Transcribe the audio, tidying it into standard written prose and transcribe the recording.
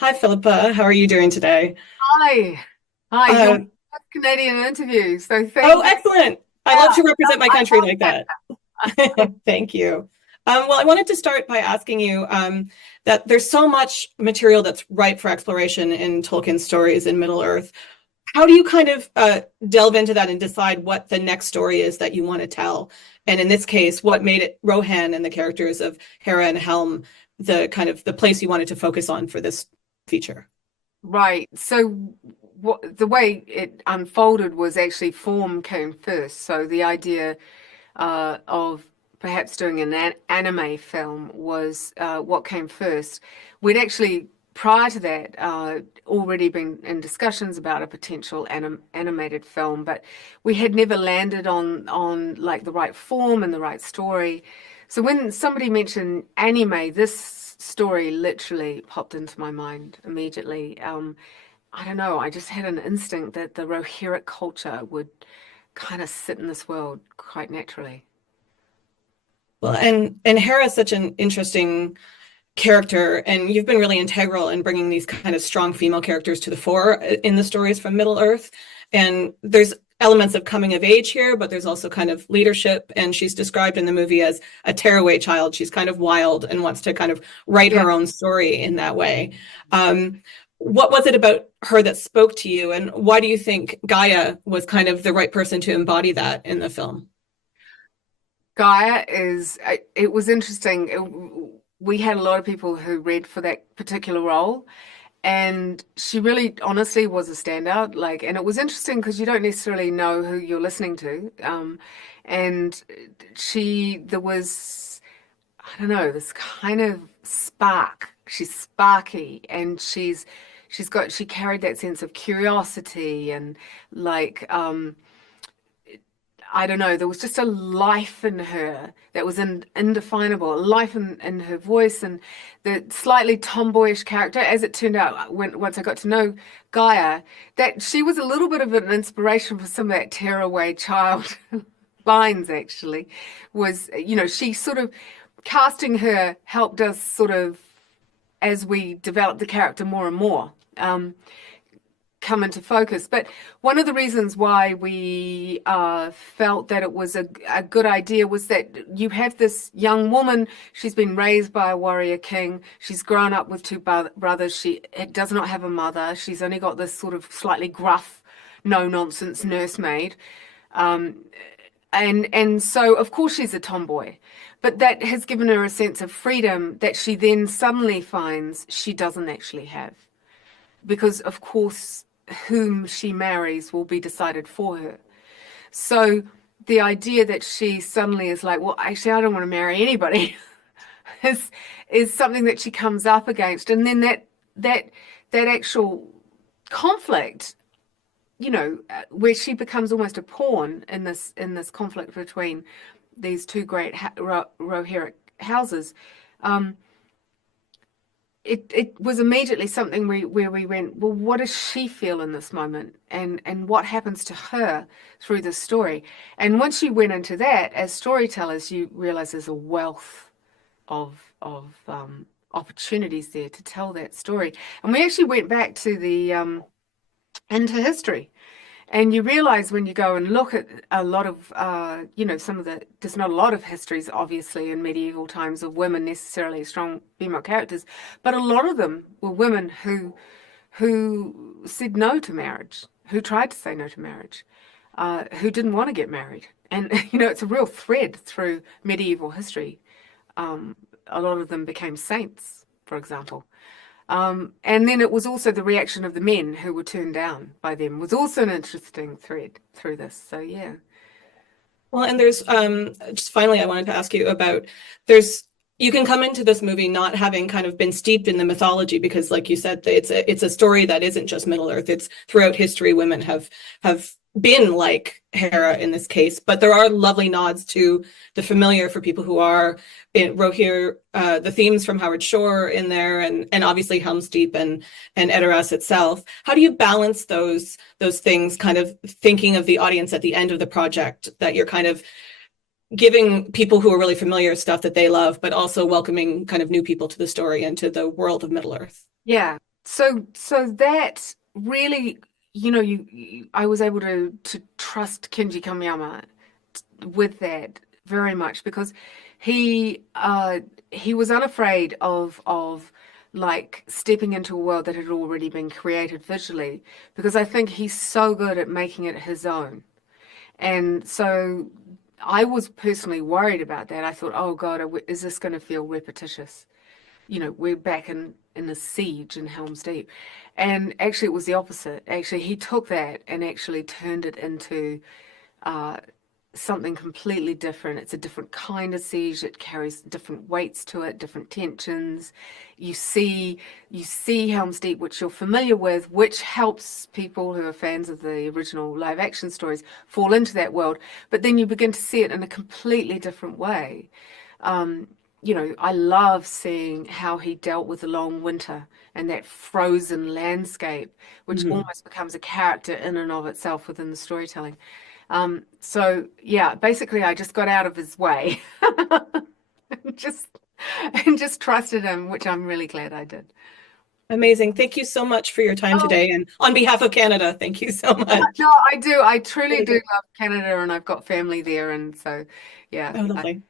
Hi, Philippa. How are you doing today? Hi. Hi, you're Uh, my first Canadian interview, so oh, thank you. excellent. I Yeah, love to represent my I country love like that. that. Thank you. Well, I wanted to start by asking you that there's so much material that's ripe for exploration in Tolkien's stories in Middle-earth. How do you kind of delve into that and decide what the next story is that you want to tell? And in this case, what made it Rohan and the characters of Héra and Helm the kind of the place you wanted to focus on for this feature? Right. So the way it unfolded was actually form came first. So the idea of perhaps doing an anime film was what came first. We'd actually, prior to that, already been in discussions about a potential animated film, but we had never landed on like the right form and the right story. So when somebody mentioned anime, this story literally popped into my mind immediately. I don't know, I just had an instinct that the Rohirrim culture would kind of sit in this world quite naturally. Well, and Hera is such an interesting character, and you've been really integral in bringing these kind of strong female characters to the fore in the stories from Middle Earth. And there's elements of coming of age here, but there's also kind of leadership. And she's described in the movie as a tearaway child. She's kind of wild and wants to kind of write Yeah. her own story in that way. What was it about her that spoke to you, and why do you think Gaia was kind of the right person to embody that in the film? Gaia is, it was interesting. We had a lot of people who read for that particular role, and she really honestly was a standout. Like, and it was interesting because you don't necessarily know who you're listening to. And there was, I don't know, this kind of spark. She's sparky and she carried that sense of curiosity and like, I don't know, there was just a life in her that was indefinable, a life in her voice and the slightly tomboyish character. As it turned out, once I got to know Gaia, that she was a little bit of an inspiration for some of that tearaway child lines, actually, she sort of casting her helped us sort of, as we developed the character more and more. Come into focus. But one of the reasons why we felt that it was a good idea was that you have this young woman, she's been raised by a warrior king, she's grown up with two brothers, she does not have a mother, she's only got this sort of slightly gruff, no-nonsense nursemaid. Um, and so, of course, she's a tomboy. But that has given her a sense of freedom that she then suddenly finds she doesn't actually have because of course whom she marries will be decided for her. So the idea that she suddenly is like, well, actually, I don't want to marry anybody is is something that she comes up against, and then that that actual conflict, where she becomes almost a pawn in this conflict between these two great Rohirrim houses. Um, it was immediately something where we went, well, what does she feel in this moment, and what happens to her through this story? And once you went into that, as storytellers, you realize there's a wealth of opportunities there to tell that story. And we actually went back to the into history. And you realize when you go and look at a lot of, some of there's not a lot of histories, obviously, in medieval times of women necessarily strong female characters, but a lot of them were women who said no to marriage, who tried to say no to marriage, who didn't want to get married. And, it's a real thread through medieval history. A lot of them became saints, for example. And then it was also the reaction of the men who were turned down by them was also an interesting thread through this. So yeah. Well, and there's just finally, I wanted to ask you about there's you can come into this movie not having kind of been steeped in the mythology because, like you said, it's a story that isn't just Middle Earth. It's throughout history, women have been like Hera in this case, but there are lovely nods to the familiar for people who are in Rohir, the themes from Howard Shore in there, and obviously Helm's Deep and Edoras itself. How do you balance those things, kind of thinking of the audience at the end of the project, that you're kind of giving people who are really familiar stuff that they love, but also welcoming kind of new people to the story and to the world of Middle Earth? Yeah. So that really, I was able to trust Kenji Kamiyama with that very much, because he was unafraid of like stepping into a world that had already been created visually, because I think he's so good at making it his own. And so I was personally worried about that. I thought, oh God, is this going to feel repetitious? We're back in a siege in Helm's Deep. And actually, it was the opposite. Actually, he took that and actually turned it into uh, something completely different. It's a different kind of siege. It carries different weights to it, different tensions. You see, you see Helm's Deep, which you're familiar with, which helps people who are fans of the original live action stories fall into that world. But then you begin to see it in a completely different way. Um, I love seeing how he dealt with the long winter and that frozen landscape, which Mhm. almost becomes a character in and of itself within the storytelling. So yeah, basically I just got out of his way and just and just trusted him, which I'm really glad I did. Amazing. Thank you so much for your time Oh, today. And on behalf of Canada, thank you so much. no, I do. I truly Really do good. love Canada, and I've got family there, and so yeah, Oh, lovely.